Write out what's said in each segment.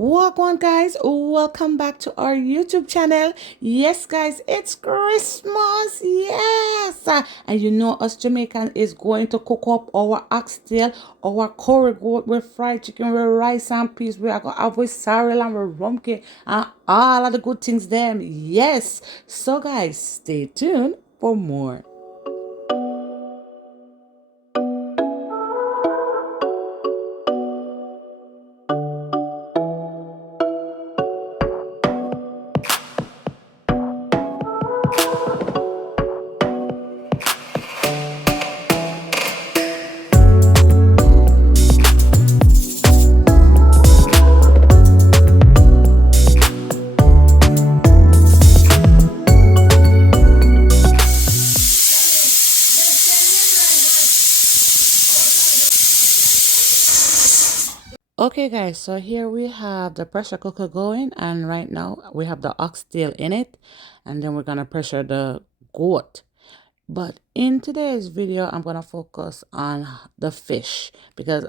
Welcome, guys. Welcome back to our YouTube channel. Yes, guys, it's Christmas. Yes, and you know, us Jamaican is going to cook up our oxtail, our curry goat with fried chicken, with rice and peas. We are gonna have with sorrel and with rum cake and all of the good things. Them, yes. So, guys, stay tuned for more. Okay, guys, so here we have the pressure cooker going, and right now we have the oxtail in it, and then we're gonna pressure the goat. But in today's video, I'm gonna focus on the fish because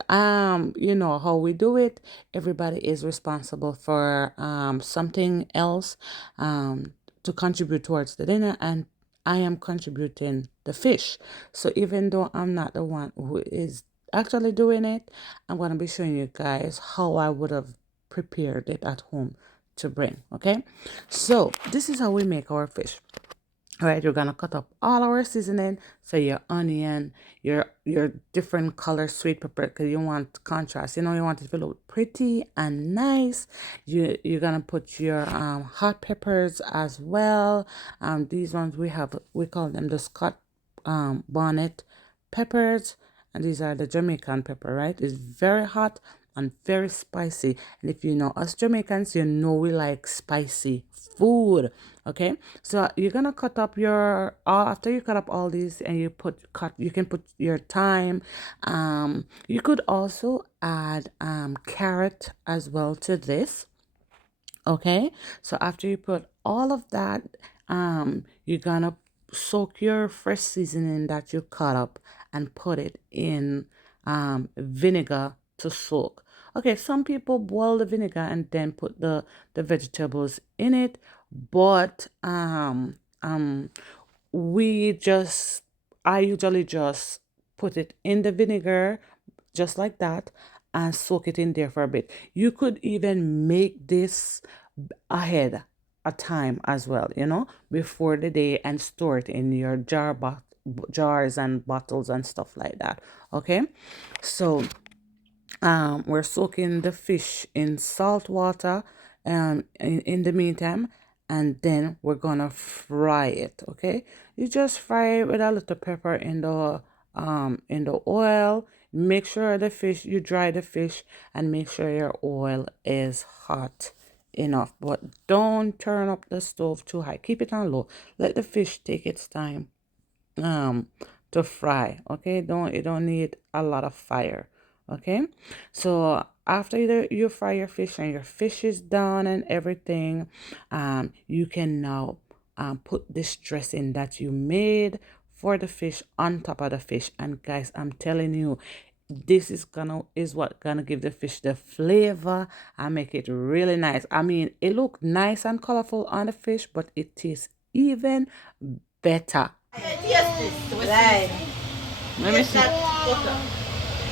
you know how we do it. Everybody is responsible for something else to contribute towards the dinner, and I am contributing the fish. So even though I'm not the one who is actually doing it, I'm gonna be showing you guys how I would have prepared it at home to bring. Okay, so this is how we make our fish. All right, you're gonna cut up all our seasoning, so your onion, your different color sweet pepper, because you want contrast. You know, you want it to look pretty and nice. You're gonna put your hot peppers as well. These ones we call them the Scott bonnet peppers, and these are the Jamaican pepper. Right, it's very hot and very spicy. And if you know us Jamaicans, you know we like spicy food. Okay, so you're gonna cut up your after you cut up all these, and you can put your thyme. You could also add carrot as well to this. Okay, so after you put all of that, you're gonna soak your fresh seasoning that you cut up and put it in vinegar to soak. Okay, some people boil the vinegar and then put the vegetables in it, but we just I usually just put it in the vinegar just like that and soak it in there for a bit. You could even make this ahead a time as well, you know, before the day, and store it in your jars and bottles and stuff like that. Okay, so we're soaking the fish in salt water in the meantime, and then we're gonna fry it. Okay, you just fry it with a little pepper in the oil. Make sure you dry the fish, and make sure your oil is hot enough, but don't turn up the stove too high. Keep it on low. Let the fish take its time um to fry. Okay, you don't need a lot of fire. Okay, so after you fry your fish and your fish is done and everything, you can now put this dressing that you made for the fish on top of the fish. And guys, I'm telling you, this is what gonna give the fish the flavor and make it really nice. I mean, it look nice and colorful on the fish, but it tastes even better. Right. Let me see.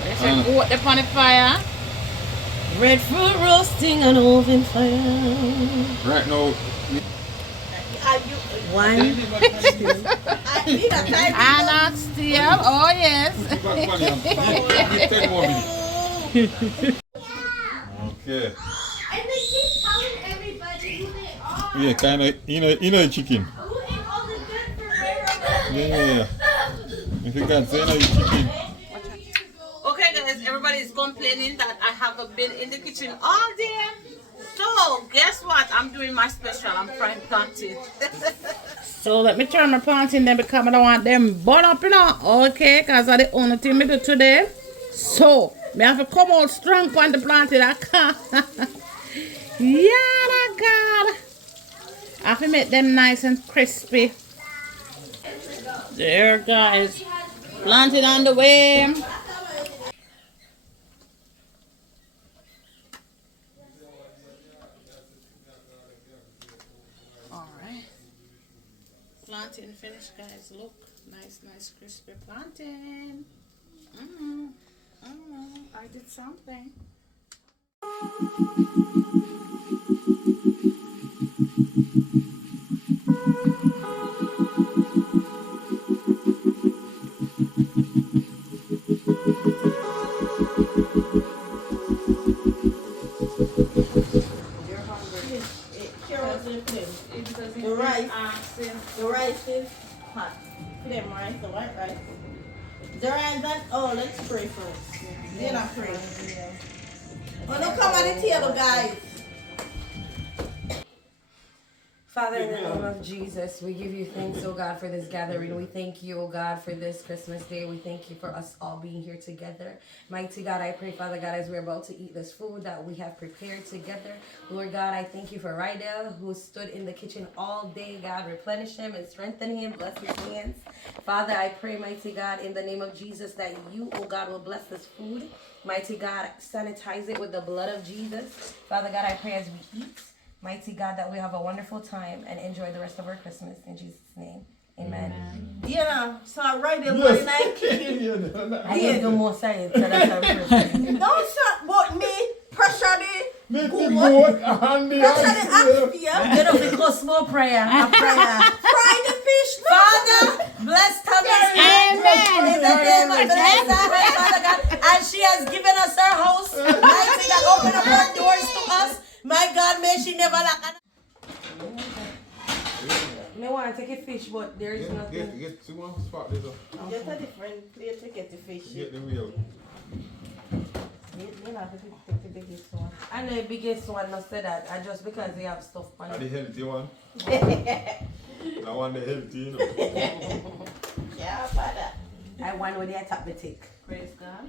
There's a goat up on the fire. Red fruit roasting on oven fire. Right now, One, two. And oxtail. Oh, yes. back on 10 more minutes. Okay. And they keep telling everybody who they are. Yeah, kind of, you know chicken. Who ate all the good for rare? Yeah. If you can say, you know chicken. Okay, guys, everybody is complaining that I haven't been in the kitchen all day. So, guess what? I'm doing my special. I'm frying plantain. So, let me turn my plantain then, because I don't want them burn up, you know. Okay, because that's the only thing I do today. So, I have to come out strong on the plantain. I can't. Yeah, God. I have to make them nice and crispy. There, guys. Plantain on the way. plantain finished, guys. Look, nice, nice, crispy plantain. I did something. The rice is hot. Them rice, the white rice. The rice that, oh, let's pray first. Then I pray. Oh, don't come on the table, guys. Father, in the name of Jesus, we give you thanks, oh God, for this gathering. We thank you, oh God, for this Christmas day. We thank you for us all being here together. Mighty God, I pray, Father God, as we're about to eat this food that we have prepared together. Lord God, I thank you for Rydell, who stood in the kitchen all day. God, replenish him and strengthen him. Bless his hands. Father, I pray, mighty God, in the name of Jesus, that you, oh God, will bless this food. Mighty God, sanitize it with the blood of Jesus. Father God, I pray as we eat, mighty God, that we have a wonderful time and enjoy the rest of our Christmas. In Jesus' name, amen. You know, so I write them one night kitchen. I get the most science, so that's how I'm Don't shut but me. Pressure the Make goat. the goat and the Pressure the ox. aspia. Get up because small prayer. A prayer. Fry the fish. Father, bless Thomas. Amen. In the name of bless her, Father God. And she has given us her house. Mighty God, open up her doors to us. My God, may she never lack. Me want to take a fish, but there is nothing. Get to one spot there. Just a different plate to get the fish. Get the wheel. You have to take the biggest one. I know the biggest one not say that. I just because they have stuff on And it. the healthy one. I want the healthy, you know. Yeah, Father. I want when they attack the tick. Praise God.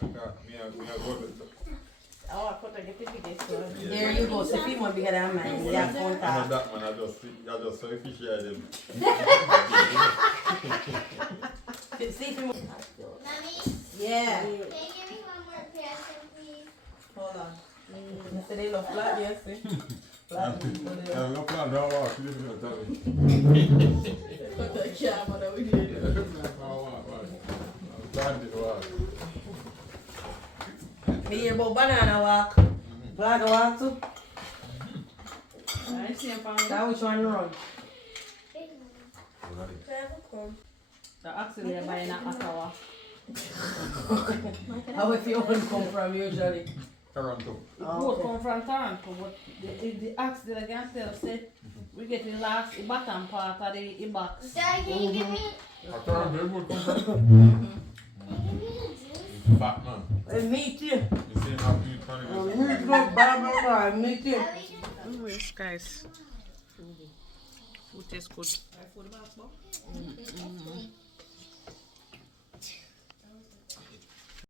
Me I go to I want to get the biggest one. There you go. Sophie more bigger than mine. You have I contact. that man, I just saw a fish here them. See if you Mommy, Yeah. can you give me one more passion, please? Hold on. You say they love flat, yes. Flat. I'm not planning to walk. You didn't tell me. Put the camera that we did. I'm planning to walk. Me hear about banana walk. Flag walk too. I see him from That which one run? the actually they're buying an Ottawa. How if you one come from usually? Toronto. Both come from Toronto, but the axe that I can tell say we get the last the bottom part of the box. Dad, can you give me? Toronto, you would come from? Can you give me the juice? Fat man. Me too. You see how you funny. Me too. Me too. Yes, guys. Food tastes good. Food box,